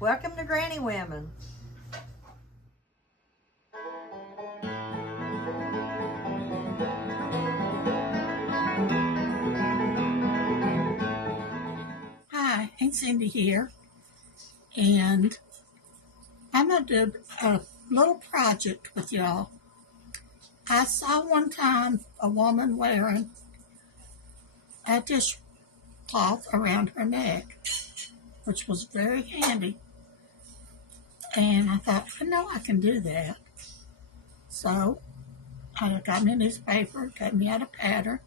Welcome to Granny Women. Hi, Aunt Cindy here, and I'm going to do a little project with y'all. I saw one time a woman wearing a dishcloth around her neck, which was very handy, and I thought, I know I can do that. So I got me a newspaper, cut me out a pattern,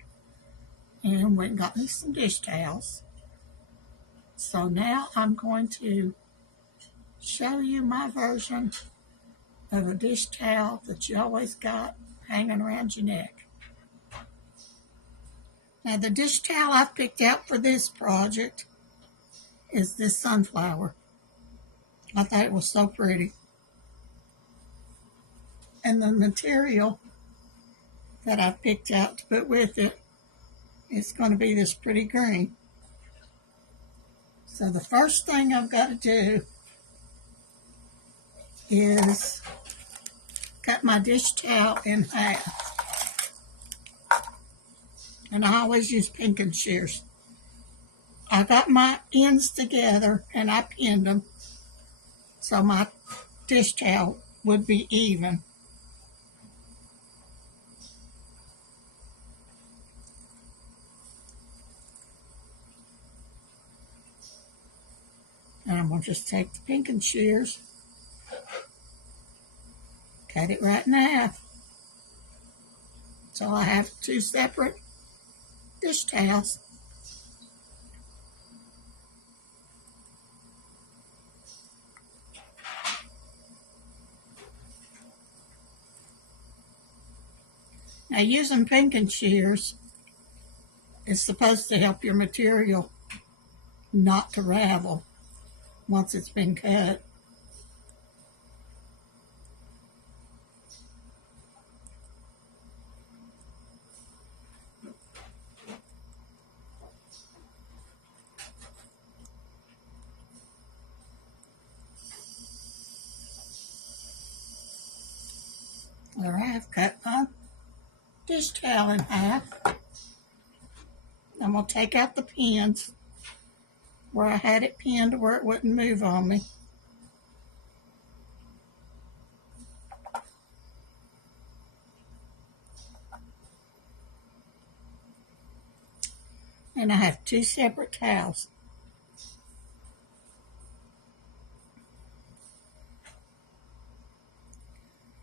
and went and got me some dish towels. So now I'm going to show you my version of a dish towel that you always got hanging around your neck. Now the dish towel I picked out for this project is this sunflower. I thought it was so pretty. And the material that I picked out to put with it is going to be this pretty green. So the first thing I've got to do is cut my dish towel in half. And I always use pinking shears. I got my ends together and I pinned them so my dish towel would be even. And I'm going to just take the pinking shears, cut it right in half. So I have two separate dish towels. Now using pinking shears is supposed to help your material not to ravel once it's been cut. All right, I've cut my dish towel in half. I'm going to take out the pins where I had it pinned where it wouldn't move on me. And I have two separate towels.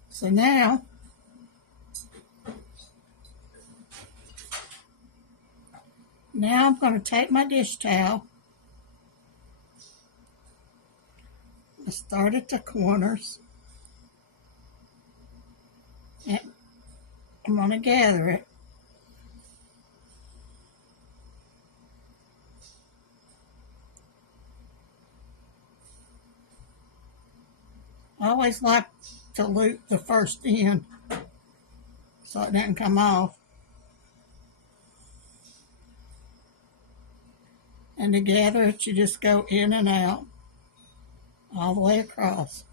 So now I'm going to take my dish towel and start at the corners, and I'm going to gather it. I always like to loop the first end so it doesn't come off. And to gather it, you just go in and out all the way across.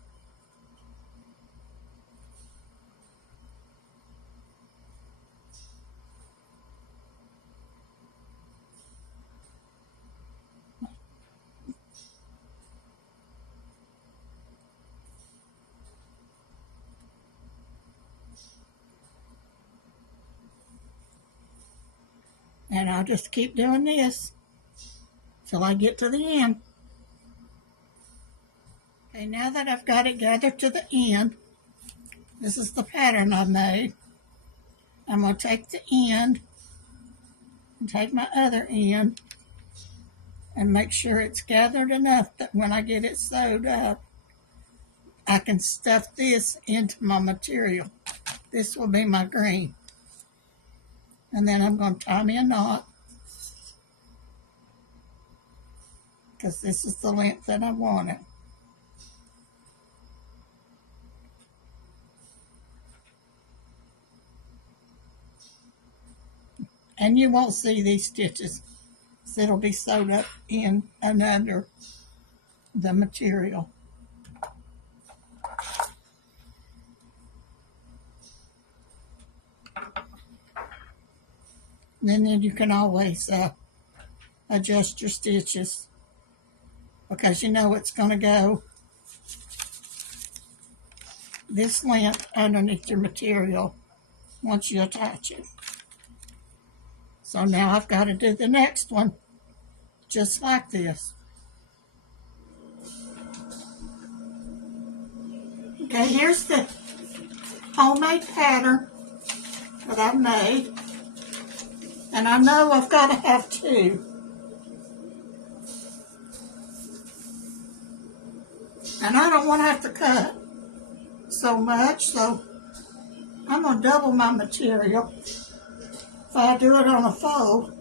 And I'll just keep doing this till I get to the end. Okay, now that I've got it gathered to the end, this is the pattern I've made. I'm going to take the end and take my other end and make sure it's gathered enough that when I get it sewed up, I can stuff this into my material. This will be my green. And then I'm going to tie me a knot because this is the length that I want it. And you won't see these stitches. So it'll be sewed up in and under the material. And then you can always adjust your stitches because you know it's going to go this length underneath your material once you attach it. So now I've got to do the next one just like this. Okay, here's the homemade pattern that I've made. And I know I've got to have two. And I don't want to have to cut so much, so I'm going to double my material if I do it on a fold.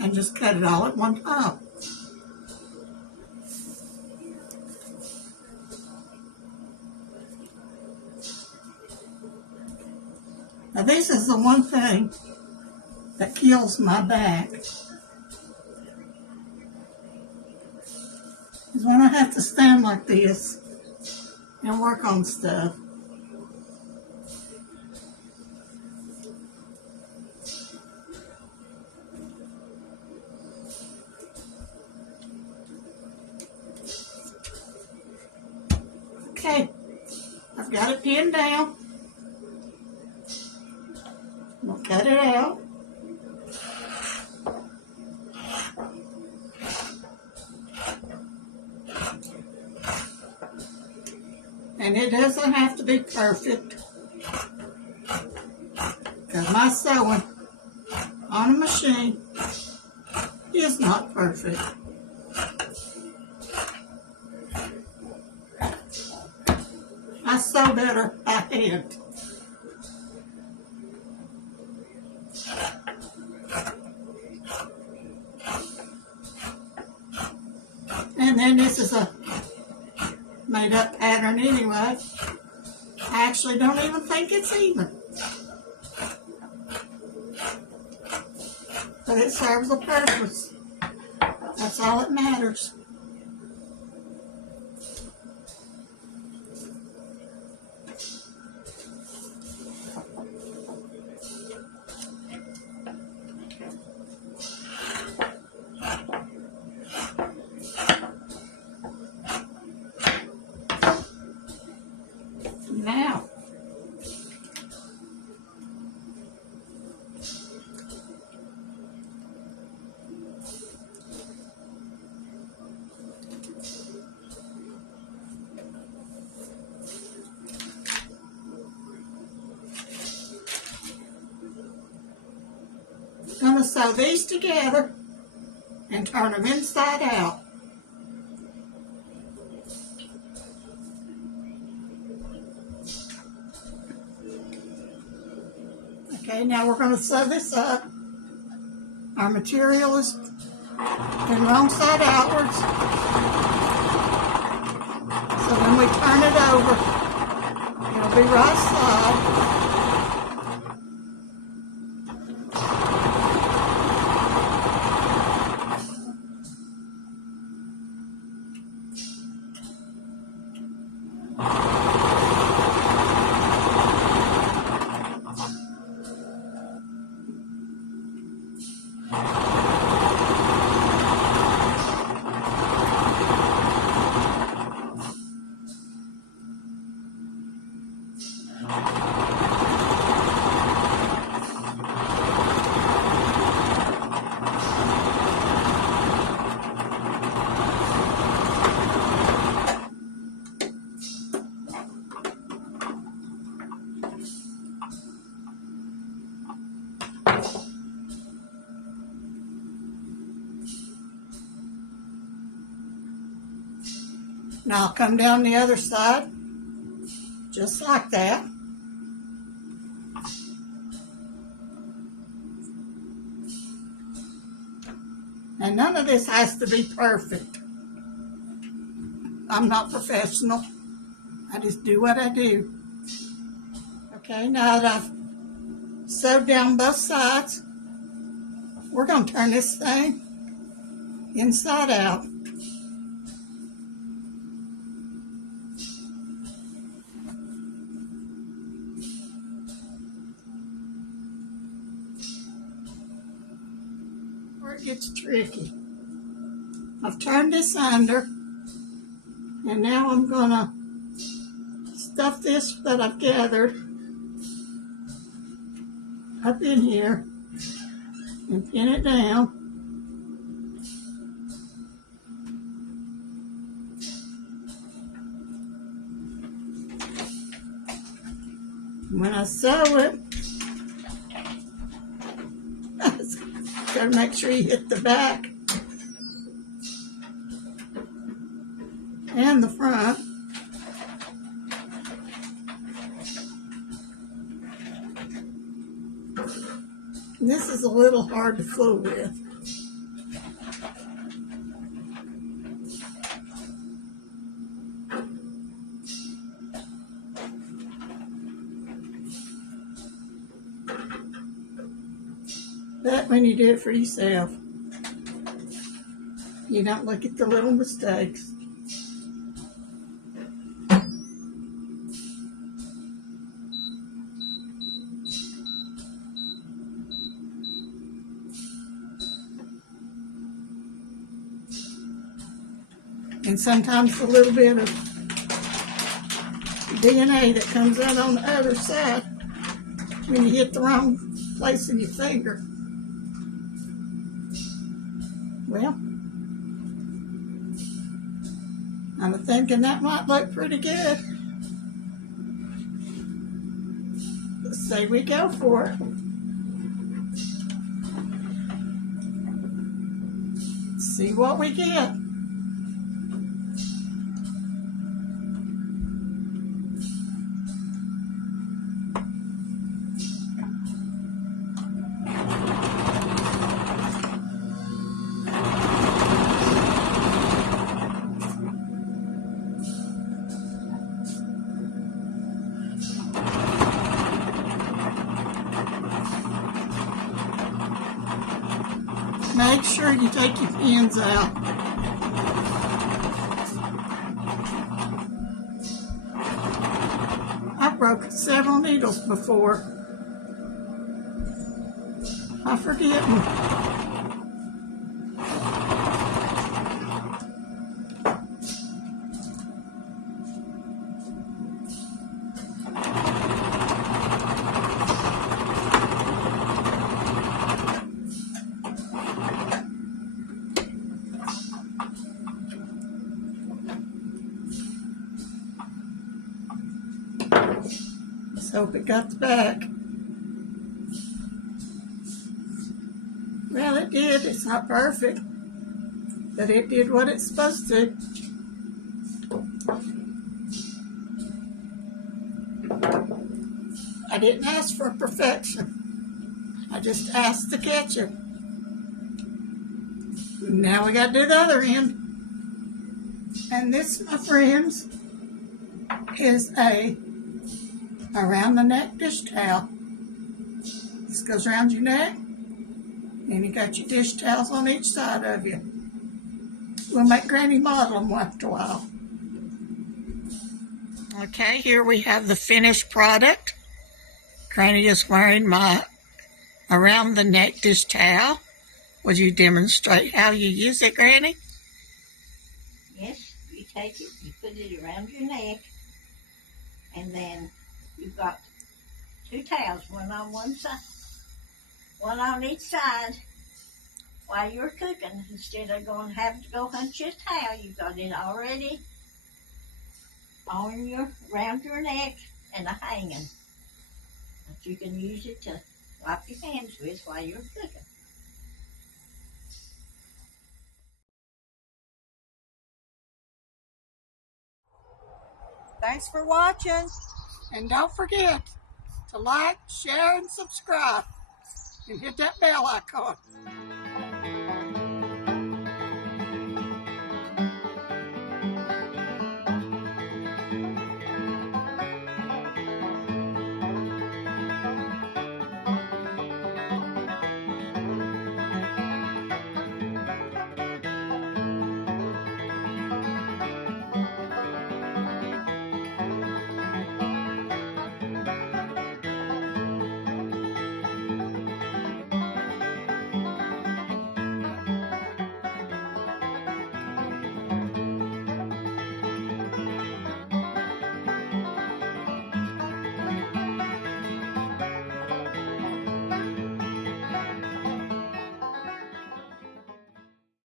And just cut it all at one time. Now this is the one thing that kills my back, is when I have to stand like this and work on stuff. Okay, I've got it pinned down. We'll cut it out. And it doesn't have to be perfect, because my sewing on a machine is not perfect. I sew better by hand. And then this is a made-up pattern anyway. I actually don't even think it's even. But it serves a purpose. That's all that matters. Now, I'm going to sew these together and turn them inside out. Okay, now we're going to sew this up. Our material is the wrong side outwards. So when we turn it over, it'll be right side. Now I'll come down the other side, just like that. And none of this has to be perfect. I'm not professional. I just do what I do. Okay, now that I've sewed down both sides, we're going to turn this thing inside out. Where it gets tricky. I've turned this under, and now I'm going to stuff this that I've gathered up in here and pin it down. When I sew it, gotta make sure you hit the back and the front. And this is a little hard to fool with. But when you do it for yourself, you don't look at the little mistakes. And sometimes a little bit of DNA that comes out on the other side when you hit the wrong place in your finger. Well, I'm thinking that might look pretty good. Let's say we go for it. See what we get. Make sure you take your pins out. I've broken several needles before. I forget them. Let's hope it got the back. Well, it did. It's not perfect, but it did what it's supposed to. I didn't ask for perfection. I just asked to catch it. Now we got to do the other end. And this, my friends, is a around the neck dish towel. This goes around your neck, and you got your dish towels on each side of you. We'll make Granny model them after a while. Okay, here we have the finished product. Granny is wearing my around the neck dish towel. Would you demonstrate how you use it, Granny? Yes, you take it, you put it around your neck, and then you've got two towels, one on one side, one on each side. While you're cooking, instead of having to go hunt your towel, you've got it already on around your neck and a hanging. But you can use it to wipe your hands with while you're cooking. Thanks for watching. And don't forget to like, share, and subscribe. And hit that bell icon.